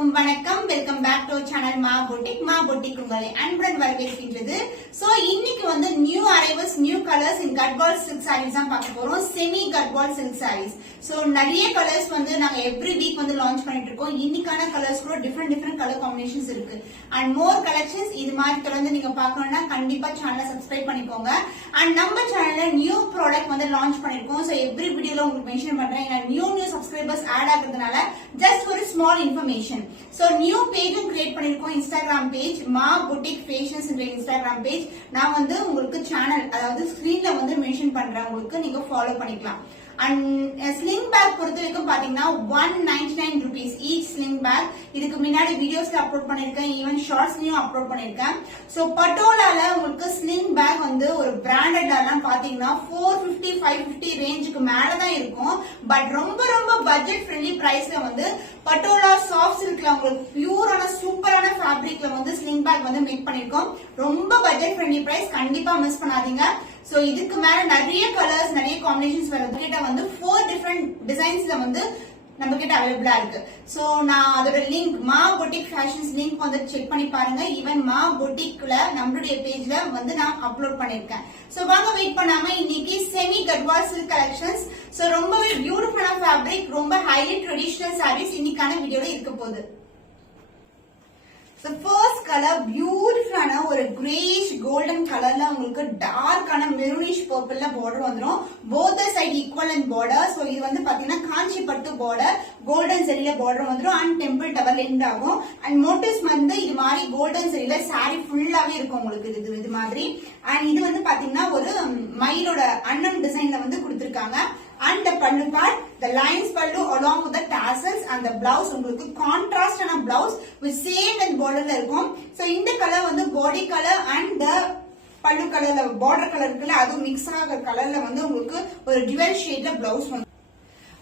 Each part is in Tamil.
அனைவருக்கும் வணக்கம். Welcome back to channel Maa boutique உங்களை அன்புடன் வரவேற்கின்றது. சோ இன்னைக்கு வந்து new arrivals new colours in Gadwal silk sarees தான் பார்க்க போறோம். Semi Gadwal silk sarees. So நிறைய கலர்ஸ் வந்து நாங்க எவ்ரி வீக் வந்து லான்ச் பண்ணிட்டு இருக்கோம். இன்னைக்கான கலர்ஸ் கூட டிஃபரெண்ட் கலர் காம்பினேஷன்ஸ் இருக்கு. அண்ட் மோர் கலெக்ஷன்ஸ் இது மாதிரி தொடர்ந்து நீங்க பார்க்கணும்னா கண்டிப்பா சேனலை சப்ஸ்கிரைப் பண்ணிக்கோங்க. அண்ட் நம்ம சேனல்ல நியூ ப்ராடக்ட் வந்து லான்ச் பண்ணிருக்கோம். சோ எவ்ரி வீடியோல உங்களுக்கு மென்ஷன் பண்றேன். நியூ சப்ஸ்கிரைபர்ஸ் ஆட் ஆகுறதுனால ஜஸ்ட் ஒரு ஸ்மால் இன்ஃபர்மேஷன். சோ நியூ பேஜும் கிரியேட் பண்ணிருக்கோம். Instagram page Maa boutique fashions என்ற இன்ஸ்டாகிராம் பேஜ். நான் வந்து உங்களுக்கு சேனல் அதாவது ஸ்கிரீன்ல வந்து மென்ஷன் பண்றேன். உங்களுக்கு நீங்க ஃபாலோ பண்ணிக்கலாம். அண்ட் ஸ்லிங் பேக் பொறுத்த வரைக்கும் பாத்தீங்கன்னா 199 rupees ஈச் ஸ்லிங் பேக். இதுக்கு முன்னாடி வீடியோஸ்ல அப்லோட் பண்ணிருக்கேன், ஈவன் ஷார்ட்ஸ்லயும் அப்லோட் பண்ணிருக்கேன். சோ பட்டோலால உங்களுக்கு ஸ்லிங் பேக் வந்து ஒரு பிராண்டட் பாத்தீங்கன்னா 450 550 ரேஞ்சுக்கு மேலதான் இருக்கும். பட் ரொம்ப பட்ஜெட் ஃப்ரெண்ட்லி பிரைஸ்ல வந்து பட்டோலா சாஃப்ட் சில்க்ல உங்களுக்கு பியூரான சூப்பரான ஃபேப்ரிக்ல வந்து ஸ்லிங் பேக் வந்து மேக் பண்ணிருக்கோம். ரொம்ப பட்ஜெட் ஃப்ரெண்ட்லி பிரைஸ், கண்டிப்பா மிஸ் பண்ணாதீங்க. சோ இதுக்கு மேல நிறைய கலர்ஸ் நிறைய காம்பினேஷன்ஸ் வருது. கிட்ட வந்து 4 டிஃபரெண்ட் டிசைன்ஸ்ல வந்து நம்ம கிட்ட அவைலபிளா இருக்கு. சோ நான் அதோட லிங்க் மா பொட்டிக் ஃபேஷன்ஸ் லிங்க் வந்து செக் பண்ணி பாருங்க. ஈவன் மா பொட்டிக்ல நம்மளுடைய பேஜ்ல வந்து நான் அப்லோட் பண்ணிருக்கேன். சோ வாங்க வெயிட் பண்ணாம இன்னைக்கு semi Gadwal silk collections. So ரொம்பவே பியூட்டிஃபுல்லான ஃபேப்ரிக், ரொம்ப ஹைலி ட்ரெடிஷனல் சாரீஸ் இன்னைக்கான வீடியோல இருக்க போகுது. So first color பியூட்டிஃபுல்லான ஒரு கிரேஷ் கோல்டன் கலர்ல உங்களுக்கு டார்க்கான மெரூனிஷ் பர்பிள்ல பார்டர் வந்துரும். both side equal and border. So இது வந்து பாத்தீங்கன்னா காஞ்சி பட்டு பார்டர், கோல்டன் சரியில பார்டர் வந்துரும். அண்ட் டெம்பிள் டவர் எண்ட் ஆகும். அண்ட் மோட்டிவ்ஸ் வந்து இது மாதிரி கோல்டன் சரியில சாரி ஃபுல்லாவே இருக்கும் உங்களுக்கு இது மாதிரி. அண்ட் இது வந்து பாத்தீங்கன்னா ஒரு மயிலோட அன்னம் டிசைன்ல வந்து கொடுத்திருக்காங்க. And the pallu part, the lines pallu along with the tassels and the blouse உங்களுக்கு contrast ஆன blouse with same and borderல இருக்கும். So இந்த கலர் வந்து body color and the pallu கலர்ல border கலர் இருக்குல்ல அது மிக்ஸ் ஆகிற கலர்ல வந்து உங்களுக்கு ஒரு dual shadeல blouse வந்து.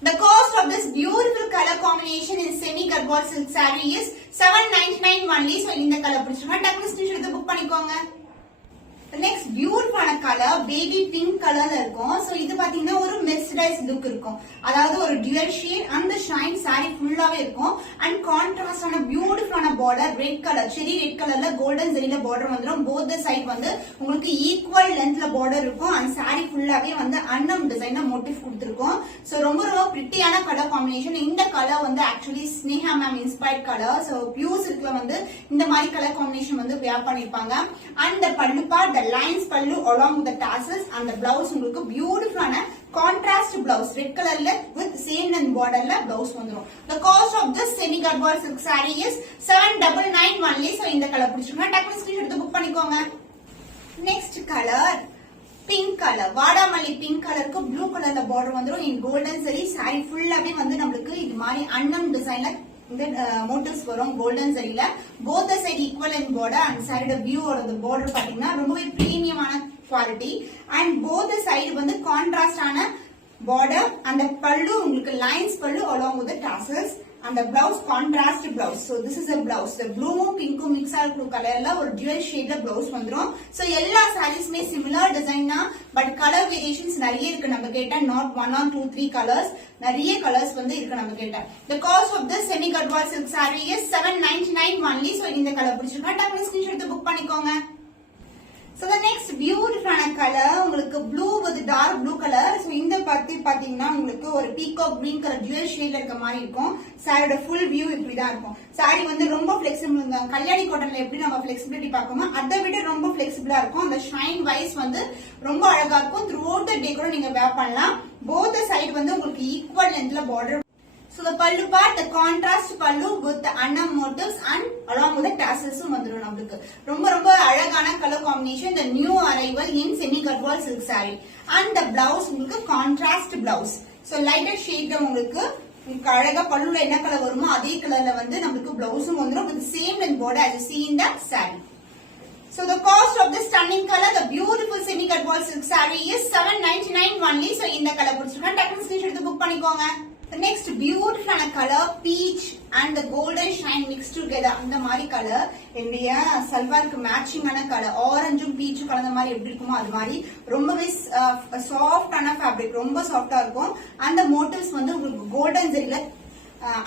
The cost of this beautiful color combination in semi garbal silk saree is 799 only. So இந்த கலர் பிடிச்சிருக்கா டக்குனு ஸ்கிரீன்ஷாட் எடுத்து புக் பண்ணிக்கோங்க. நெக்ஸ்ட் பியூட்டிஃபுல்லான கலர் பேபி பிங்க் கலர்ல இருக்கும். சோ இது பாத்தீங்கன்னா ஒரு மெர்சரைஸ் லுக் இருக்கும். அதாவது ஒரு டியூவல் ஷேட் அந்த ஷைன் சாரி ஃபுல்லாவே இருக்கும். அண்ட் கான்ட்ராஸ்டான பியூட்டிஃபுல்லான border red colour cherry red கலர்ல கோல்டன் ஜெரில பார்டர் வந்துரும். போத் சைடு வந்து உங்களுக்கு ஈக்குவல் லென்த்ல பார்டர் இருக்கும். அண்ட் சாரி ஃபுல்லாவே வந்து அன்னம் டிசைன்ல மோட்டிவ் கொடுத்திருக்கும். சோ ரொம்ப பிரிட்டியான கலர் காம்பினேஷன். இந்த கலர் வந்து actually Sneha ma'am inspired colour. So pure சில்க்ல வந்து இந்த மாதிரி கலர் காம்பினேஷன் வந்து வேர் பண்ணிருப்பாங்க. And the pallu part, the lines pallu along with the tassels and the blouse உங்களுக்கு பியூட்டிஃபுல்லான contrast blouse red colorல with same and borderல blouse வந்துரும். The cost of this semi garbal silk saree is 799 only. So இந்த கலர் பிடிச்சிருக்கா டக்குனு ஸ்கிரீன்ஷாட் எடுத்து புக் பண்ணிக்கோங்க. நெக்ஸ்ட் கலர் பிங்க் கலர், வாடாமல்லி பிங்க் கலருக்கு ப்ளூ கலர்ல பார்டர் வந்துரும். இன் கோல்டன் சரி சாரி ஃபுல்லாவே வந்து நம்மளுக்கு இது மாதிரி அன்னம் டிசைன்ல இந்த மோட்டிவ்ஸ் வரும் கோல்டன் சரியில. Both side equal and border and side வியூவோட பார்டர் பாத்தீங்கன்னா ரொம்பவே பிரீமியமான குவாலிட்டி. அண்ட் போத் சைடு வந்து கான்ட்ராஸ்ட் ஆன பார்டர். அந்த பல்லு உங்களுக்கு லைன்ஸ் பல்லு along with the tassels and the blouse contrast blouse. So this is a blouse. The blue pink mix ஆன கலர்ல ஒரு dual shade blouse வந்துரும். So எல்லா சாரீஸ்மே சிமிலர் டிசைன் தான். பட் கலர் வேரியேஷன்ஸ் நிறைய இருக்கு நம்ம கேட்ட. not 1 or 2 3 கலர்ஸ், நிறைய கலர்ஸ் வந்து இருக்கு நம்ம கேட்ட. The cost of this semi garbal silk saree is 799 only. So இந்த கலர் பிடிச்சிருக்கா டக்குனு ஸ்கிரீன்ஷாட் எடுத்து புக் பண்ணிக்கோங்க. So the next beautiful color உங்களுக்கு blue with dark blue color. So இந்த பாத்தீங்கன்னா உங்களுக்கு ஒரு peacock green color dual shade இருக்க மாதிரி இருக்கும். சாரியோட full view இப்படிதான் இருக்கும். சாரி வந்து ரொம்ப flexible. கல்யாணி காட்டன்ல எப்படி நம்ம flexibility பார்க்கோமோ அதை விட ரொம்ப flexible இருக்கும். அந்த shine wise வந்து ரொம்ப அழகா இருக்கும். throughout the day கூட நீங்க wear பண்ணலாம். both side வந்து உங்களுக்கு equal lengthல border. So the pallu part, the contrast pallu with the annam motifs and along with the tassels வந்துரும் நமக்கு. ரொம்ப அழகான colour combination. the new arrival in semi garbal silk saree and the blouse உங்களுக்கு contrast blouse. So lighter shade உங்களுக்கு அழகா பல்லுல என்ன கலர் வருமோ அதே கலர்ல வந்து நமக்கு பிளவுஸும் வந்துரும் with same length border as you see in the saree. So the cost of this stunning color, the beautiful semi garbal silk saree is 799 only. So இந்த கலர் பிடிச்சிருக்கா டக்குனு ஸ்கிரீன்ஷாட் எடுத்து புக் பண்ணிக்கோங்க. The next beautiful color peach and the golden shine mixed together. அந்த மாதிரி கலர் என்னுடைய சல்வாருக்கு மேட்சிங்கான கலர். ஆரஞ்சும் பீச்சும் கலந்த மாதிரி எப்படி இருக்குமோ அது மாதிரி ரொம்பவே சாஃப்டான ஃபேப்ரிக், ரொம்ப சாஃப்டா இருக்கும். அந்த மோட்டிவ்ஸ் வந்து உங்களுக்கு கோல்டன் ஜெரில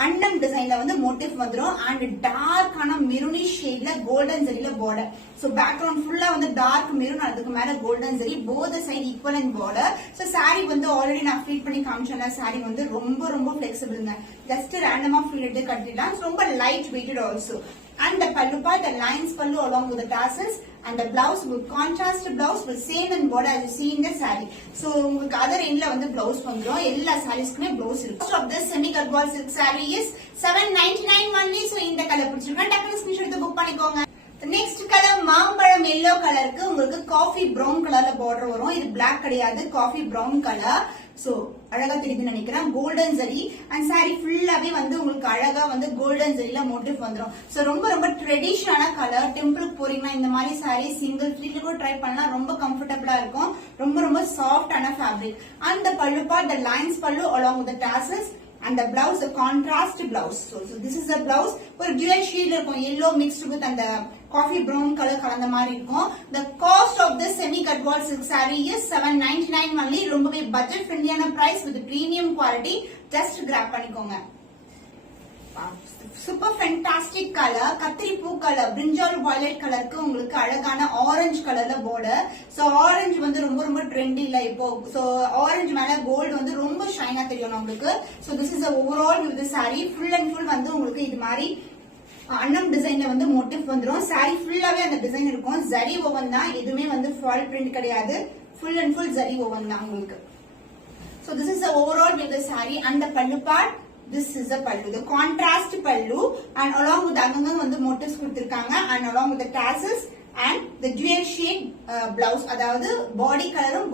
அன்னம் டிசைன்ல வந்து மோட்டிவ் வந்துரும் அண்ட் டார்க்கான மெரூனிஷ் ஷேட்ல கோல்டன் ஜரியில பார்டர். சோ பேக்ரவுண்ட் ஃபுல்லா வந்து டார்க் மெரூன், அதுக்கு மேல golden zari, both side equivalent border. So sari வந்து ஆல்ரெடி நான் ஃபீல் பண்ணி காமிச்சேன்ல, சாரி வந்து ரொம்ப ரொம்ப ஃபிளெக்சிபிள்ங்க. ஜஸ்ட் ரேண்டமா ஃபீல் எடுத்து கட்டிடலாம். ரொம்ப light weighted also. And the pallu part, the lines pallu along with the tassels, and the blouse with contrast blouse with same in border as you see in the saree. So உங்களுக்கு other endல வந்து blouse வந்துரும். எல்லா sareesக்குமே blouse இருக்கு. Cost of this semi garhwal silk saree is 799 only. So இந்த கலர் பிடிச்சிருக்கா டக்குனு ஸ்கிரீன்ஷாட் எடுத்து புக் பண்ணிக்கோங்க. நெக்ஸ்ட் கலர் மாம்பழம் எல்லோ கலருக்கு உங்களுக்கு காஃபி பிரவுன் கலர்ல பார்டர் வரும். இது பிளாக் கிடையாது, காஃபி பிரவுன் கலர். சோ அழகா தெரியுதுன்னு நினைக்கிறேன். கோல்டன் ஜரி அண்ட் சாரி ஃபுல்லாவே வந்து உங்களுக்கு அழகா வந்து கோல்டன் ஜரியில மோட்டிவ் வந்துரும். சோ ரொம்ப ரொம்ப ட்ரெடிஷனலான கலர். டெம்பிளுக்கு போறீங்கன்னா இந்த மாதிரி சாரி சிங்கிள் ஃப்ளீட்ல கூட ட்ரை பண்ணலாம். ரொம்ப கம்ஃபர்டபுளா இருக்கும். ரொம்ப ரொம்ப சாஃப்டான fabric. And the pallu part, the lines pallu along with the tassels. And the blouse, the contrast blouse. So this is the blouse. ஒரு dual shade இருக்கும். Yellow mixed with and the coffee brown color கலந்த மாதிரி இருக்கும். The cost of this semi garhwal silk saree is 799 only. ரொம்பவே budget friendlyயான price with premium quality. Just grab பண்ணிக்கோங்க. சூப்பர் ஃபேண்டாஸ்டிக் கலர், கத்திரி பூ கலர், பிரிஞ்சால் வயலட் கலருக்கு உங்களுக்கு அழகான ஆரஞ்சு கலர்ல பார்டர். சோ ஆரஞ்சு வந்து ரொம்ப ரொம்ப ட்ரெண்டி இல்ல இப்போ. சோ ஆரஞ்சு மேல கோல்டு வந்து ரொம்ப ஷைனா தெரியும் நம்மளுக்கு. So this is overall with saree. Full and full வந்து உங்களுக்கு இது மாதிரி அன்னம் டிசைன்ல வந்து மோட்டிவ் வந்துரும். saree ஃபுல்லாவே அந்த டிசைன் இருக்கும். ஜரி ஓவன் தான், எதுவுமே வந்து ஃபால் பிரிண்ட் கிடையாது. Full and full zari woven தான் உங்களுக்கு. So this is the overall with the saree and the pallu part. This is the pallu, the contrast pallu, and along with அங்கங்க வந்து motifs கொடுத்திருக்காங்க and along with the tassels and the dual shade blouse. அதாவது body கலரும்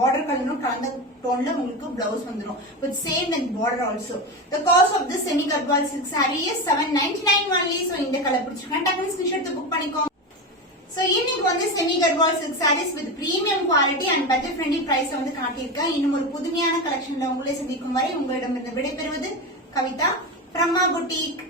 border கலரும் கலந்த டோன்ல உங்களுக்கு blouse வந்துரும் with same with border also. The cost of this semi garhwal silk saree is 799 only. So இந்த கலர் பிடிச்சிருக்கா டக்குனு ஸ்கிரீன்ஷாட் எடுத்து புக் பண்ணிக்கோங்க. So இன்னைக்கு வந்து semi garhwal silk sarees with premium quality and budget friendly price வந்து காட்டியிருக்கேன். இன்னும் ஒரு புதுமையான கலெக்ஷன்ல உங்களை சந்திக்கும் வரை உங்களிடமிருந்து விடைபெறுவது கவிதா from Amma Boutique.